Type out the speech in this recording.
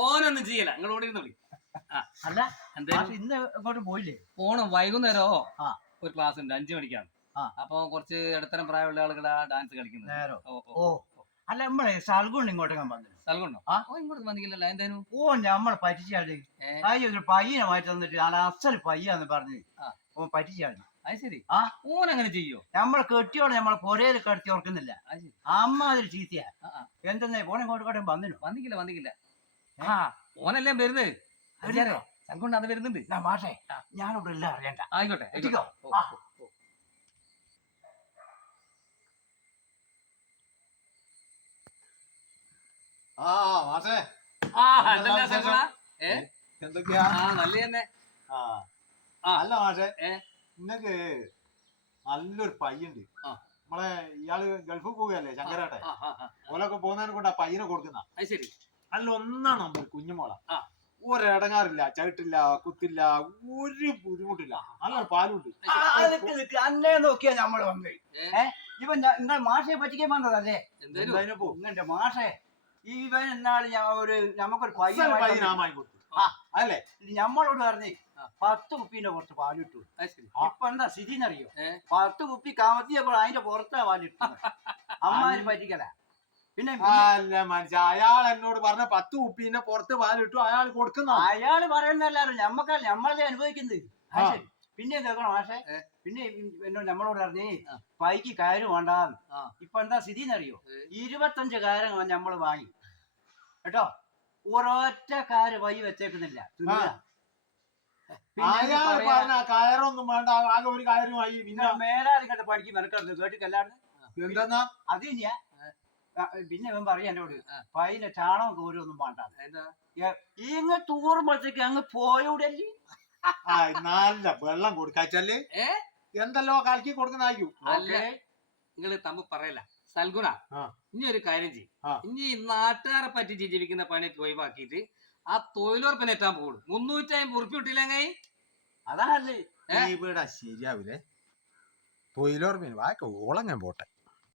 ഓനൊന്നും ചെയ്യല നിങ്ങളോട് ഇരുന്ന് വിളി. അല്ല ഇന്ന് ഇങ്ങോട്ട് പോയില്ലേ? പോണം, വൈകുന്നേരോ ഒരു ക്ലാസ് ഉണ്ട് 5 മണിക്കാണ്. അപ്പൊ കുറച്ച് ഇടത്തരം പ്രായമുള്ള ആളുകളാ ഡാൻസ് കളിക്കുന്നത്. അല്ല നമ്മളെ സൽഗുണ്ട് ഇങ്ങോട്ടേക്കാൻ വന്നു. സൽഗുണ്ടോ? ഇങ്ങോട്ട് വന്നില്ലല്ലോ. എന്തായാലും നമ്മളെ പറ്റിച്ചാല് ഒരു പയ്യനെ മാറ്റി തന്നിട്ട് ഞാൻ അസൽ പയ്യാന്ന് പറഞ്ഞ് പറ്റിച്ചാല്. അത് ശരി. ഓൻ അങ്ങനെ ചെയ്യോ? നമ്മളെ കെട്ടിയോടെ നമ്മളെ പൊരയിൽ കടത്തി ഓർക്കുന്നില്ല. അമ്മ അതൊരു ചീത്തയാ. എന്തെന്നേ പോണെ ഇങ്ങോട്ട് വന്നിക്കില്ല. ഓനെല്ലാം വരുന്നത് സൽഗുണ്ട് അത് വരുന്നുണ്ട്. മാഷേ ഞാനിവിടെ എല്ലാം അറിയണ്ട. ആയിക്കോട്ടെ. എന്തൊക്കെയാ? നല്ല തന്നെ. അല്ല മാഷെ, നിങ്ങക്ക് നല്ലൊരു പയ്യുണ്ട്. നമ്മളെ ഇയാള് ഗൾഫിൽ പോവുകയല്ലേ, ശങ്കരാട്ടെ. ഓലൊക്കെ പോകുന്നതിനെ കൊണ്ട് ആ പയ്യനെ കൊടുക്കുന്ന. ശരി. അല്ല ഒന്നാണ് നമ്മൾ കുഞ്ഞുമോള. ഒരിടങ്ങാറില്ല, ചവിട്ടില്ല, കുത്തില്ല, ഒരു ബുദ്ധിമുട്ടില്ല. നല്ലൊരു പാലുണ്ട്. അന്നേ നോക്കിയാ നമ്മള് വന്നേ. ഇവൻ നിങ്ങൾ മാഷയെ പറ്റിക്കാൻ വന്നതല്ലേ? എന്റെ മാഷേ ഇവൻ എന്നാള് നമുക്കൊരു പയ്യൻ കൊടുത്തു അല്ലേ? ഞമ്മളോട് പറഞ്ഞേ 10 കുപ്പീന്റെ പുറത്ത് പാലിട്ടു. ഇപ്പൊ എന്താ സ്ഥിതി എന്നറിയോ? 10 കുപ്പി കമത്തിയപ്പോൾ അതിന്റെ പുറത്താ പാലിട്ടു. അമ്മാര് പറ്റിക്കല. പിന്നെ അല്ല മനുഷ്യ, അയാൾ എന്നോട് പറഞ്ഞ 10 കുപ്പീന്റെ പുറത്ത് പാലിട്ടു. അയാൾ കൊടുക്കുന്ന അയാള് പറയുന്നല്ലാരും നമ്മളെ അനുഭവിക്കുന്നത്. പിന്നെ കേൾക്കണം മാഷെ, പിന്നെ എന്നോട് നമ്മളോട് പറഞ്ഞേ പൈക്ക് കയറ് വേണ്ടാന്ന്. ഇപ്പൊ എന്താ സ്ഥിതി എന്നറിയോ? 25 കയറ് നമ്മള് വാങ്ങി കേട്ടോ. ഒരൊറ്റ കാര് വൈ വെച്ചേക്കുന്നില്ല. കയറൊന്നും വേണ്ട, ആകെ ഒരു കയറുമായി. പിന്നെ മേലാളിക്കട്ടെ പണിക്ക് മെനക്കെടുന്നു കേട്ടിക്കല്ലാണ്ട് എന്താ അത് തന്നെയാ. പിന്നെ ഇവൻ പറയാ എന്നോട് പൈനെ ചാണകം കോരൊന്നും വേണ്ട. ഇങ്ങ് തൂറുമ്പോഴത്തേക്ക് അങ്ങ് പോയൂടല്ലേ. നല്ല വെള്ളം കൊടുക്കാച്ചല്ലേ എന്തല്ലോ കലക്കി കൊടുക്കുന്നതായിരിക്കും. നിങ്ങള് തമ്മിൽ പറയല. സൽഗുണ, ഇനി ഒരു കാര്യം ചെയ്യും. ഇനി നാട്ടുകാരെ പറ്റി ജീവിക്കുന്ന പണിയൊക്കെ ഒഴിവാക്കിയിട്ട് ആ തൊഴിലുറപ്പിനെത്താൻ പോകും. 350 ഉറുപ്പിക കിട്ടിയില്ലെങ്കിൽ അതാണല്ലേ ഇവിടെ ശരിയാവൂലേ? തൊഴിലുറപ്പിന് വാക്ക് ഓളങ്ങൻ പോട്ടെ.